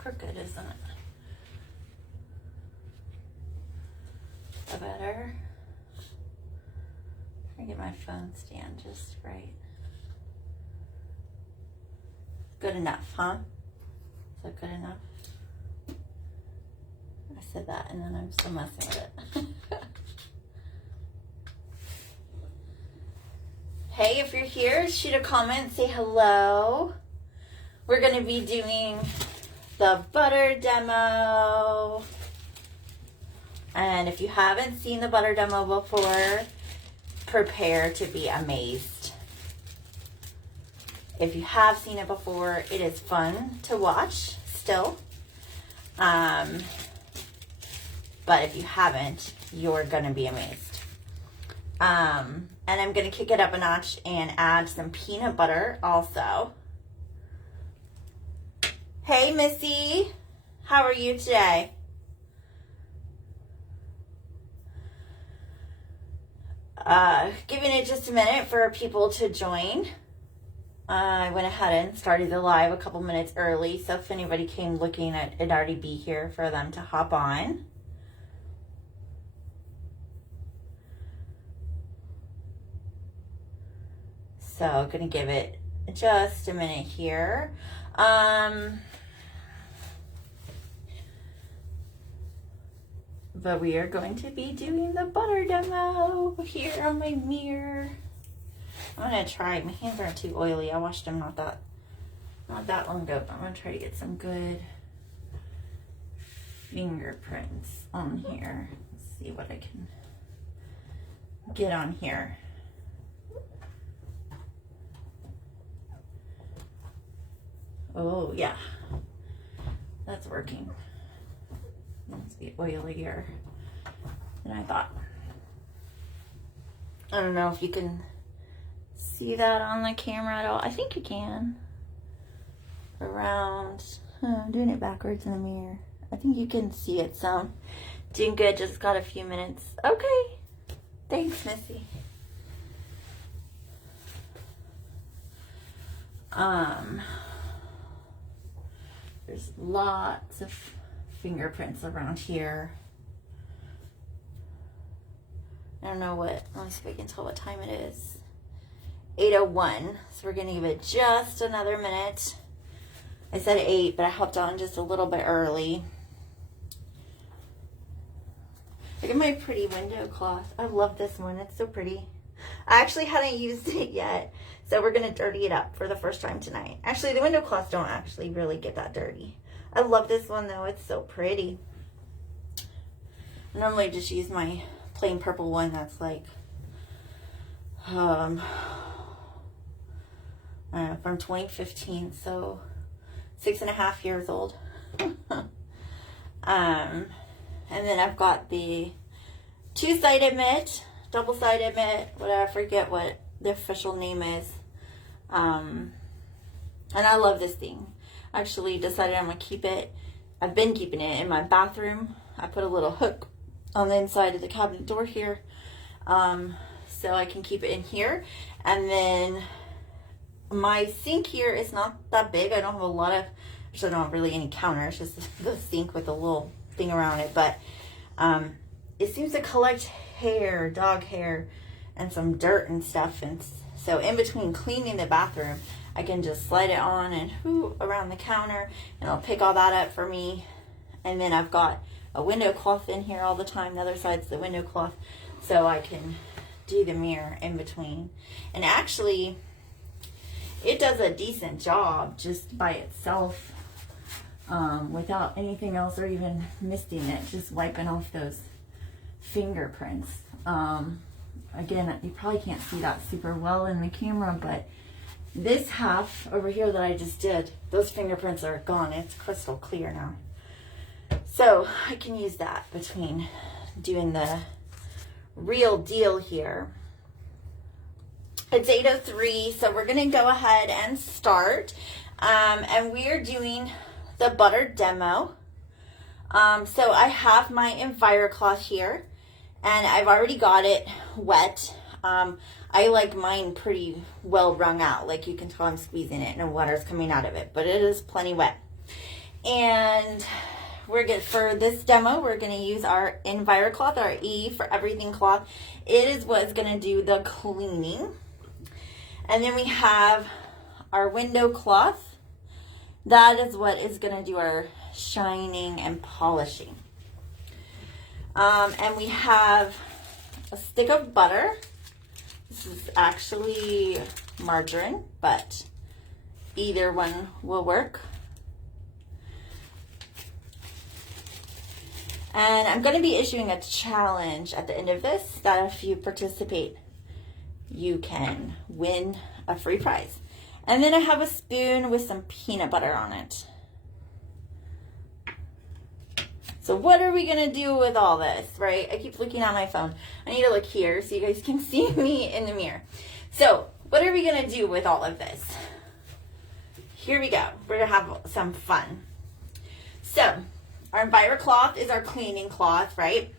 crooked, isn't it? The better. Try to get my phone stand just right. Good enough, huh? Is that good enough? I said that and then I'm still messing with it. Hey, if you're here, shoot a comment, say hello. We're going to be doing the butter demo. And if you haven't seen the butter demo before, prepare to be amazed. If you have seen it before, it is fun to watch still. But if you haven't, you're going to be amazed. And I'm going to kick it up a notch and add some peanut butter also. Hey, Missy. How are you today? Giving it just a minute for people to join. I went ahead and started the live a couple minutes early, so if anybody came looking, it'd already be here for them to hop on. So gonna give it just a minute here. But we are going to be doing the butter demo here on my mirror. I'm gonna try. My hands aren't too oily. I washed them not that long ago. But I'm gonna try to get some good fingerprints on here. Let's see what I can get on here. Oh yeah, that's working. Must be oilier than I thought. I don't know if you can see that on the camera at all. I think you can. Around, I'm doing it backwards in the mirror. I think you can see it some. Doing good, just got a few minutes. Okay, thanks, Missy. There's lots of fingerprints around here. I don't know what, let me see if I can tell what time it is. 8:01, so we're gonna give it just another minute. I said 8, but I hopped on just a little bit early. Look at my pretty window cloth. I love this one, it's so pretty. I actually hadn't used it yet, so we're gonna dirty it up for the first time tonight. Actually, the window cloths don't actually really get that dirty. I love this one though, it's so pretty. I normally just use my plain purple one that's like, from 2015, so 6.5 years old. And then I've got the two-sided mitt, double-sided mitt, whatever, I forget what the official name is. And I love this thing. I actually decided I'm gonna keep it. I've been keeping it in my bathroom. I put a little hook on the inside of the cabinet door here, so I can keep it in here. And then my sink here is not that big. I don't have a lot of, actually I don't have really any counter. It's just the sink with a little thing around it. But it seems to collect hair, dog hair, and some dirt and stuff. And so in between cleaning the bathroom, I can just slide it on and around the counter, and it'll pick all that up for me. And then I've got a window cloth in here all the time. The other side's the window cloth, so I can do the mirror in between. And actually, it does a decent job just by itself, without anything else or even misting it, just wiping off those fingerprints. Again, you probably can't see that super well in the camera, but this half over here that I just did, those fingerprints are gone. It's crystal clear now. So I can use that between doing the real deal here. It's 8:03, so we're gonna go ahead and start. And we are doing the butter demo. So I have my EnviroCloth here, and I've already got it wet. I like mine pretty well wrung out. Like you can tell I'm squeezing it and the water's coming out of it, but it is plenty wet. And we're good for this demo. We're going to use our EnviroCloth, our E for everything cloth. It is what's going to do the cleaning. And then we have our window cloth. That is what is going to do our shining and polishing. And we have a stick of butter. This is actually margarine, but either one will work. And I'm going to be issuing a challenge at the end of this that if you participate, you can win a free prize. And then I have a spoon with some peanut butter on it. So what are we going to do with all this, right? I keep looking at my phone. I need to look here so you guys can see me in the mirror. So what are we going to do with all of this? Here we go. We're going to have some fun. So our EnviroCloth is our cleaning cloth, right?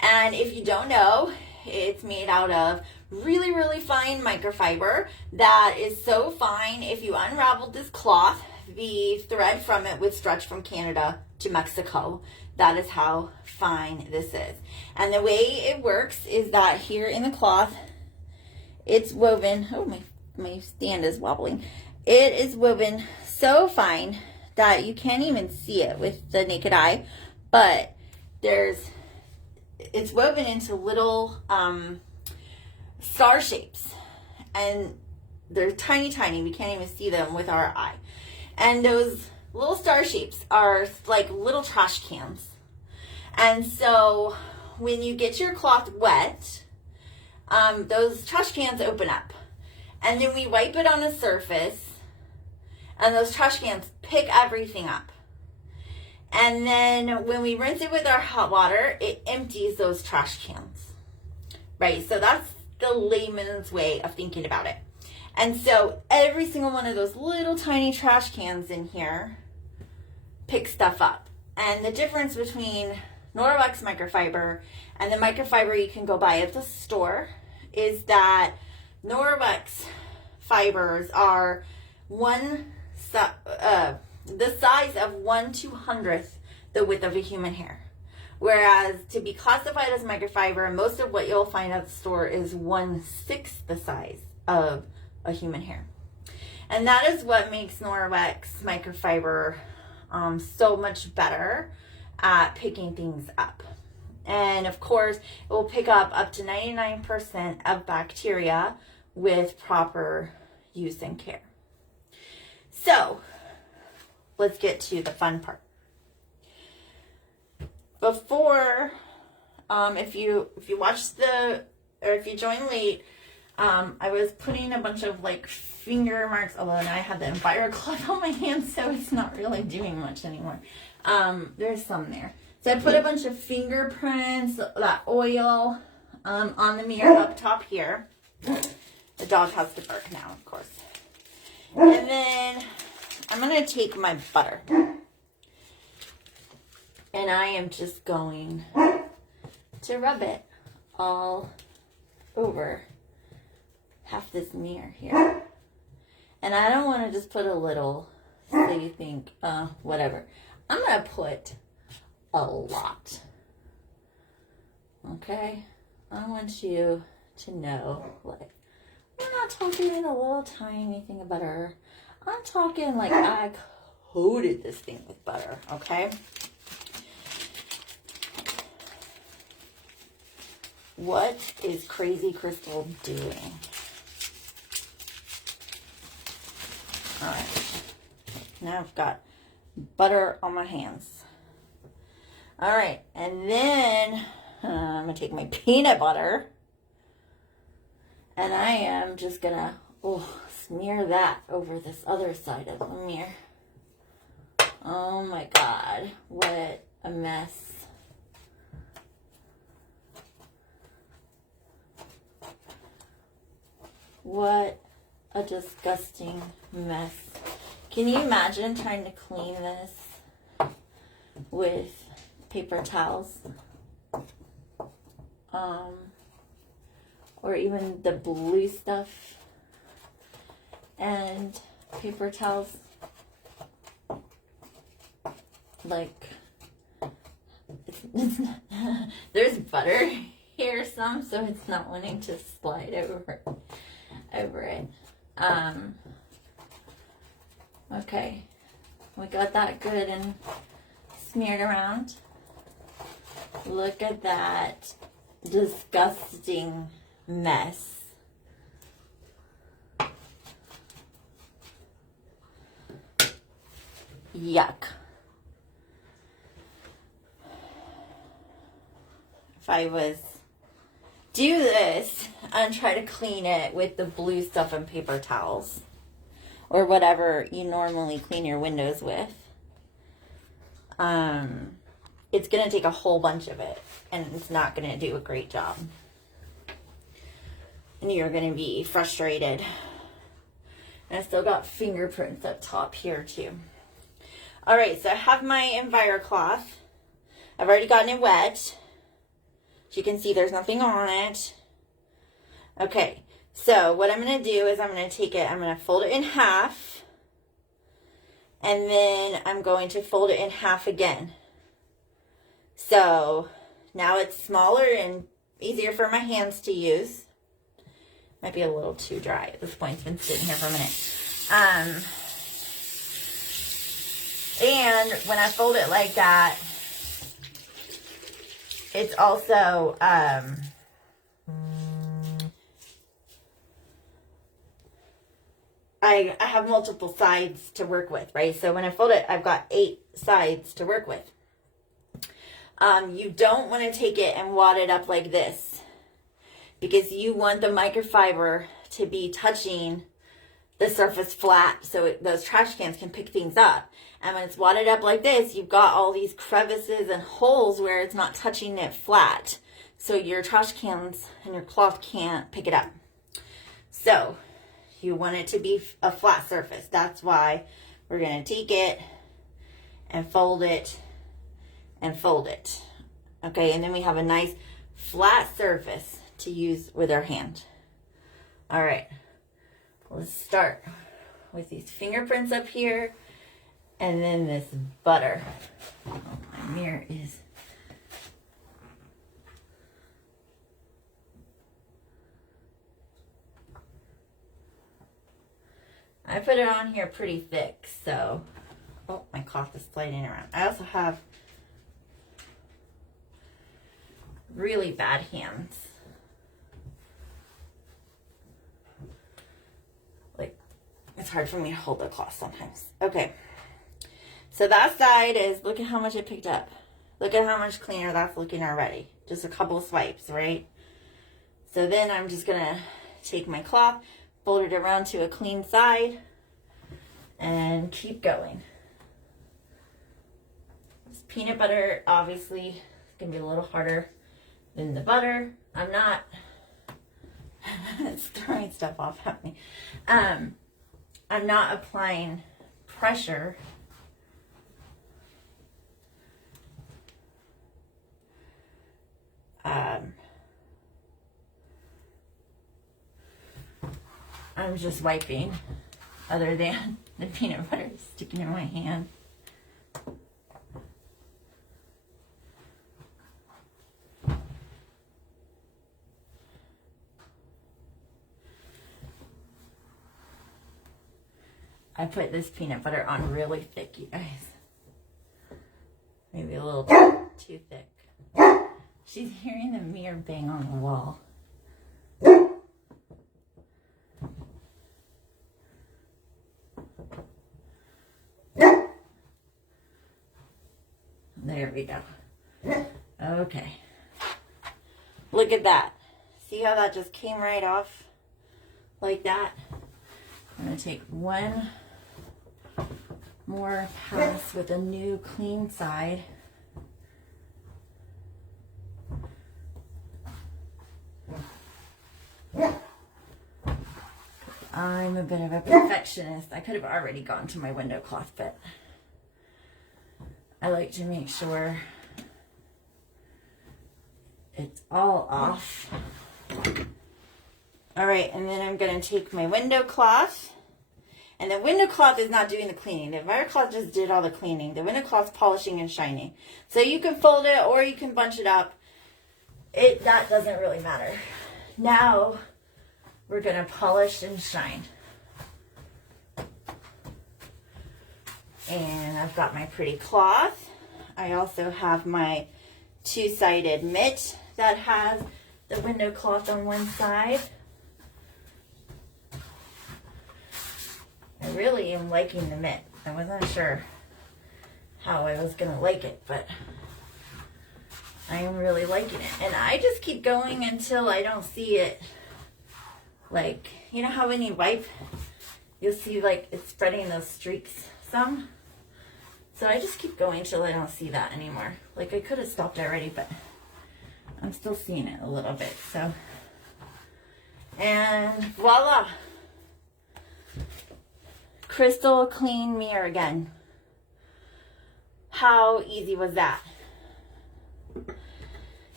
And if you don't know, it's made out of really, really fine microfiber that is so fine. If you unraveled this cloth, the thread from it would stretch from Canada to Mexico. That is how fine this is. And the way it works is that here in the cloth, it's woven. Oh, my stand is wobbling. It is woven so fine that you can't even see it with the naked eye, but it's woven into little star shapes, and they're tiny, tiny. We can't even see them with our eye. And those little star shapes are like little trash cans. And so when you get your cloth wet, those trash cans open up, and then we wipe it on a surface, and those trash cans pick everything up. And then when we rinse it with our hot water, it empties those trash cans, right? So that's the layman's way of thinking about it. And so every single one of those little tiny trash cans in here picks stuff up. And the difference between Norwex microfiber and the microfiber you can go buy at the store is that Norwex fibers are the size of 1/200th the width of a human hair. Whereas to be classified as microfiber, most of what you'll find at the store is 1/6 the size of a human hair. And that is what makes Norwex microfiber so much better at picking things up. And of course, it will pick up to 99% of bacteria with proper use and care. So let's get to the fun part. Before, if you watched or if you joined late, I was putting a bunch of like finger marks, although now I have the EnviroCloth on my hands, so it's not really doing much anymore. There's some there. So I put a bunch of fingerprints, that oil, on the mirror up top here. The dog has to bark now, of course. And then I'm going to take my butter. And I am just going to rub it all over half this mirror here. And I don't want to just put a little so you think, whatever. I'm going to put a lot. Okay? I want you to know, like, we're not talking a little tiny thing of butter. I'm talking like I coated this thing with butter, okay? What is Crazy Crystal doing? All right. Now I've got butter on my hands. All right. And then I'm going to take my peanut butter. And I am just going to smear that over this other side of the mirror. Oh my God. What a mess. What a disgusting mess. Can you imagine trying to clean this with paper towels? Or even the blue stuff and paper towels. like, there's butter here some, so it's not wanting to slide over it. Okay, we got that good and smeared around. Look at that disgusting mess. Yuck. If I was do this and try to clean it with the blue stuff and paper towels or whatever you normally clean your windows with, it's going to take a whole bunch of it and it's not going to do a great job. And you're going to be frustrated. And I still got fingerprints up top here too. All right, so I have my EnviroCloth. I've already gotten it wet. As you can see, there's nothing on it. Okay, so what I'm going to do is I'm going to take it, I'm going to fold it in half. And then I'm going to fold it in half again. So now it's smaller and easier for my hands to use. Might be a little too dry at this point. It's been sitting here for a minute. And when I fold it like that, it's also, I have multiple sides to work with, right? So when I fold it, I've got 8 sides to work with. You don't want to take it and wad it up like this because you want the microfiber to be touching the surface flat so those trash cans can pick things up. And when it's wadded up like this, you've got all these crevices and holes where it's not touching it flat. So your trash cans and your cloth can't pick it up. So you want it to be a flat surface. That's why we're going to take it and fold it and fold it. Okay, and then we have a nice flat surface to use with our hand. All right, let's start with these fingerprints up here and then this butter. Oh, my mirror is... I put it on here pretty thick, so... Oh, my cloth is sliding around. I also have really bad hands. Like, it's hard for me to hold the cloth sometimes. Okay. So that side is, look at how much it picked up. Look at how much cleaner that's looking already. Just a couple of swipes, right? So then I'm just going to take my cloth, fold it around to a clean side, and keep going. This peanut butter, obviously, is going to be a little harder than the butter. I'm not... it's throwing stuff off at me. I'm not applying pressure. I'm just wiping, other than the peanut butter sticking in my hand. I put this peanut butter on really thick, you guys. Maybe a little too thick. She's hearing the mirror bang on the wall. There we go. Okay. Look at that. See how that just came right off like that? I'm going to take one more pass with a new clean side. I'm a bit of a perfectionist. I could have already gone to my window cloth, but I like to make sure it's all off. All right, and then I'm going to take my window cloth And the window cloth is not doing the cleaning. The EnviroCloth just did all the cleaning. The window cloth's polishing and shining. So you can fold it or you can bunch it up. That doesn't really matter. Now we're going to polish and shine. And I've got my pretty cloth. I also have my two-sided mitt that has the window cloth on one side. I really am liking the mitt. I wasn't sure how I was going to like it, but I am really liking it. And I just keep going until I don't see it. Like, you know how when you wipe, you'll see like it's spreading those streaks some? So I just keep going until I don't see that anymore. Like I could have stopped already, but I'm still seeing it a little bit. So, and voila. Crystal clean mirror again. How easy was that?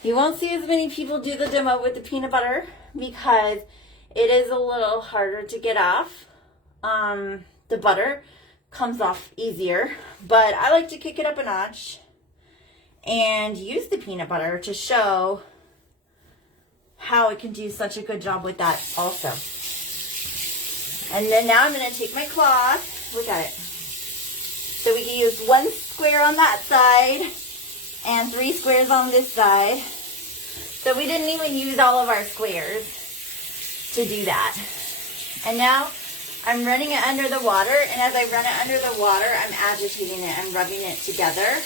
You won't see as many people do the demo with the peanut butter because it is a little harder to get off. The butter comes off easier, but I like to kick it up a notch and use the peanut butter to show how it can do such a good job with that also. And then now I'm going to take my cloth, look at it. So we can use 1 square on that side and 3 squares on this side. So we didn't even use all of our squares to do that. And now I'm running it under the water, and as I run it under the water, I'm agitating it. I'm rubbing it together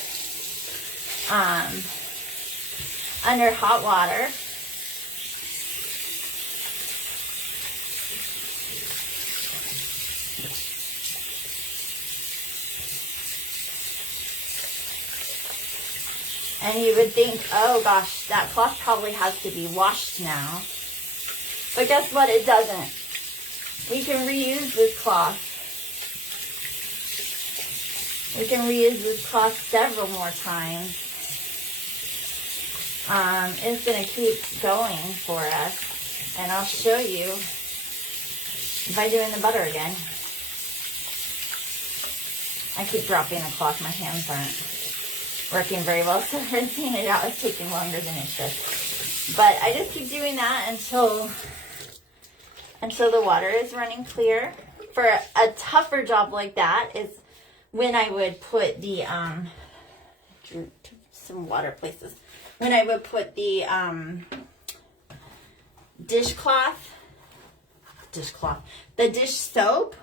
under hot water. And you would think, oh gosh, that cloth probably has to be washed now. But guess what? It doesn't. We can reuse this cloth. We can reuse this cloth several more times. It's going to keep going for us. And I'll show you by doing the butter again. I keep dropping the cloth. My hands aren't working very well, so rinsing it out is taking longer than it should. But I just keep doing that until the water is running clear. For a tougher job like that is when I would put the some water places. When I would put the the dish soap,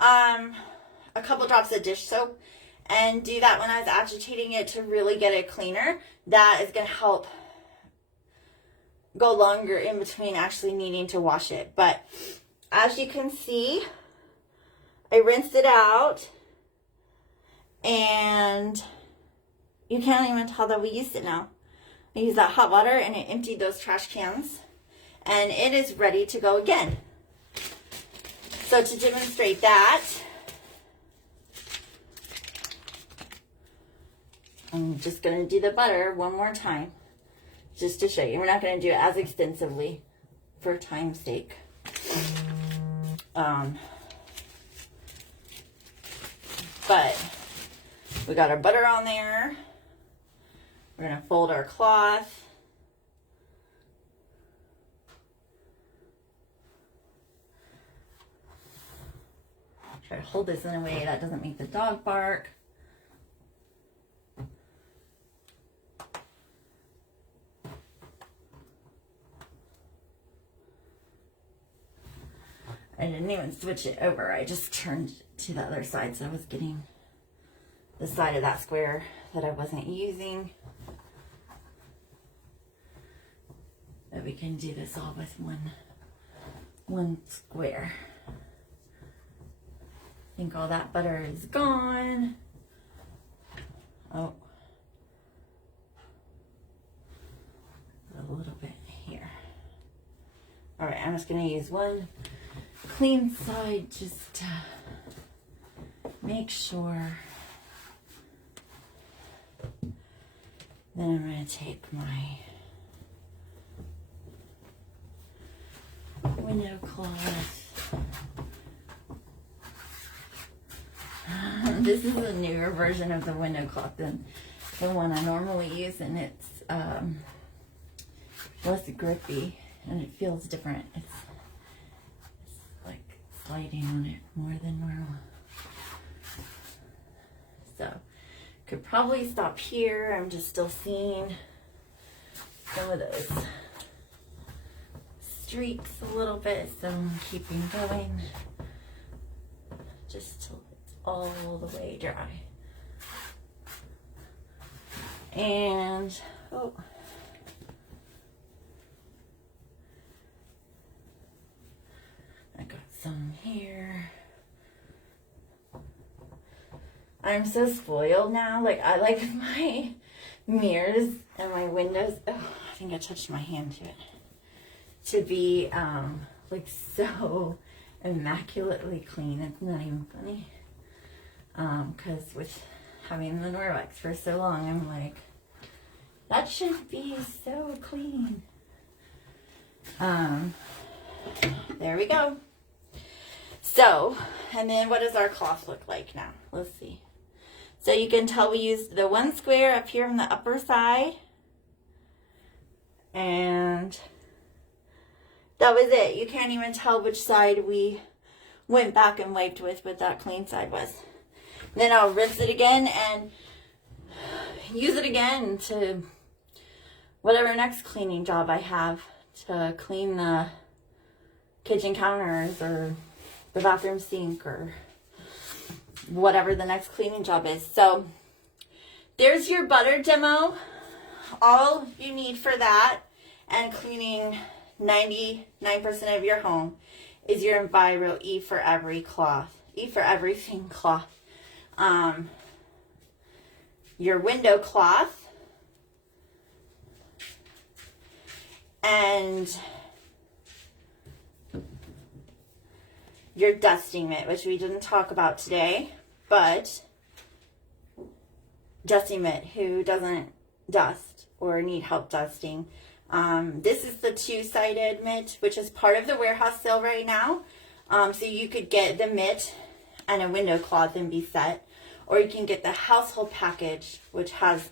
a couple drops of dish soap, and do that when I was agitating it to really get it cleaner. That is going to help go longer in between actually needing to wash it. But as you can see, I rinsed it out, and you can't even tell that we used it now. I used that hot water and it emptied those trash cans, and it is ready to go again. So to demonstrate that, I'm just going to do the butter one more time, just to show you. We're not going to do it as extensively for time's sake. But we got our butter on there. We're going to fold our cloth. Try to hold this in a way that doesn't make the dog bark. I didn't even switch it over. I just turned to the other side, so I was getting the side of that square that I wasn't using. But we can do this all with one square. I think all that butter is gone. Oh. A little bit here. All right, I'm just going to use one clean side just to make sure. Then I'm going to take my window cloth this is a newer version of the window cloth than the one I normally use, and it's less grippy and it feels different. It's like sliding on it more than normal. So could probably stop here. I'm just still seeing some of those streaks a little bit, so I'm keeping going just till it's all the way dry. And oh, I got some here. I'm so spoiled now. Like, I like my mirrors and my windows. Oh, I think I touched my hand to it. To be like so immaculately clean. It's not even funny. Because with having the Norwex for so long, I'm like, that should be so clean. There we go. So, and then what does our cloth look like now? Let's see. So you can tell we used the one square up here on the upper side. And that was it. You can't even tell which side we went back and wiped with what that clean side was. Then I'll rinse it again and use it again to whatever next cleaning job I have, to clean the kitchen counters or the bathroom sink or whatever the next cleaning job is. So there's your butter demo. All you need for that and cleaning 99% of your home is your Enviro E for Every cloth. E for Everything cloth. Your window cloth, and your dusting mitt, which we didn't talk about today, but dusting mitt, who doesn't dust or need help dusting. This is the two-sided mitt, which is part of the warehouse sale right now. So you could get the mitt and a window cloth and be set. Or you can get the household package, which has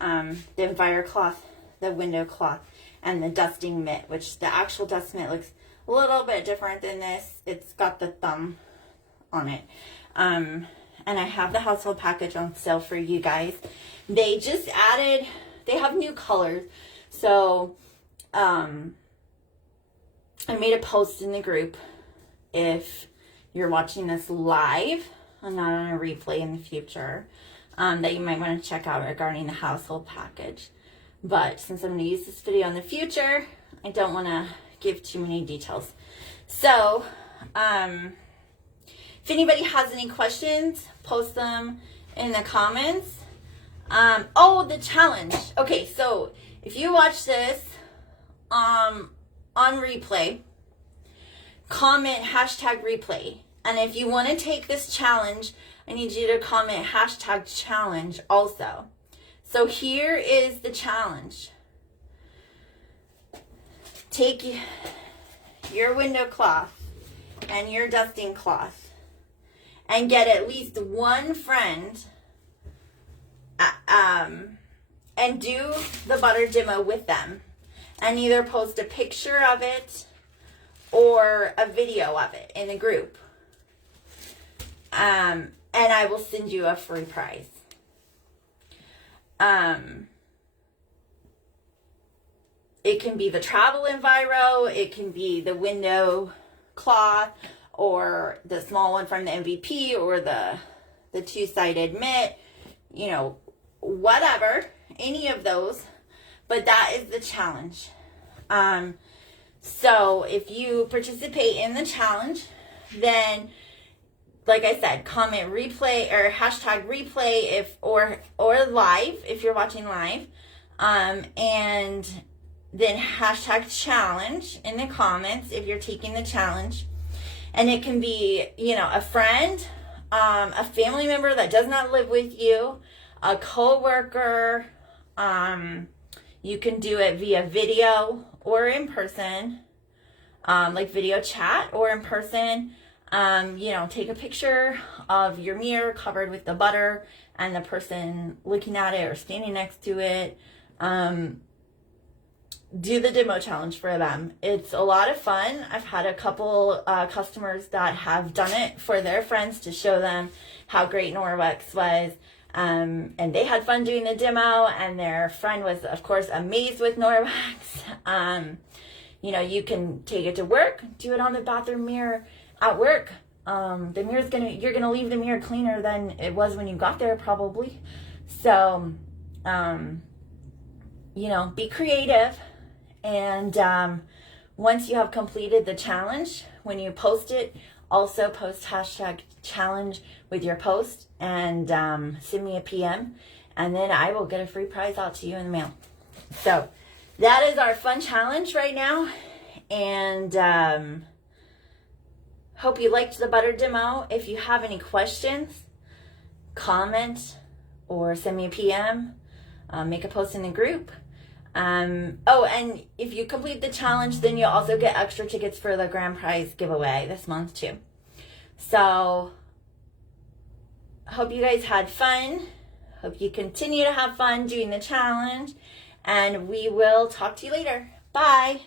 the EnviroCloth, the window cloth, and the dusting mitt, which the actual dust mitt looks a little bit different than this. It's got the thumb on it. And I have the household package on sale for you guys. They just added, they have new colors. So I made a post in the group. If you're watching this live, and not on a replay in the future, that you might want to check out regarding the household package. But since I'm going to use this video in the future, I don't want to give too many details. So, if anybody has any questions, post them in the comments. Oh, the challenge. Okay, so if you watch this on replay, comment #replay. And if you want to take this challenge, I need you to comment #challenge also. So here is the challenge. Take your window cloth and your dusting cloth and get at least one friend and do the butter demo with them. And either post a picture of it or a video of it in the group. And I will send you a free prize. It can be the travel Enviro, it can be the window cloth, or the small one from the MVP, or the two-sided mitt, you know, whatever, any of those. But that is the challenge. So if you participate in the challenge, then, like I said, comment replay or #replay if or live if you're watching live, and then #challenge in the comments if you're taking the challenge. And it can be, you know, a friend, a family member that does not live with you, a coworker. You can do it via video or in person, like video chat or in person. Take a picture of your mirror covered with the butter and the person looking at it or standing next to it. Do the demo challenge for them. It's a lot of fun. I've had a couple customers that have done it for their friends to show them how great Norwex was. And they had fun doing the demo, and their friend was, of course, amazed with Norwex. You can take it to work, do it on the bathroom mirror at work. You're gonna leave the mirror cleaner than it was when you got there, probably. So, be creative. And once you have completed the challenge, when you post it, also post #challenge with your post and send me a PM, and then I will get a free prize out to you in the mail. So that is our fun challenge right now. And hope you liked the butter demo. If you have any questions, comment or send me a PM, make a post in the group. And if you complete the challenge, then you'll also get extra tickets for the grand prize giveaway this month too. So hope you guys had fun. Hope you continue to have fun doing the challenge, and we will talk to you later. Bye.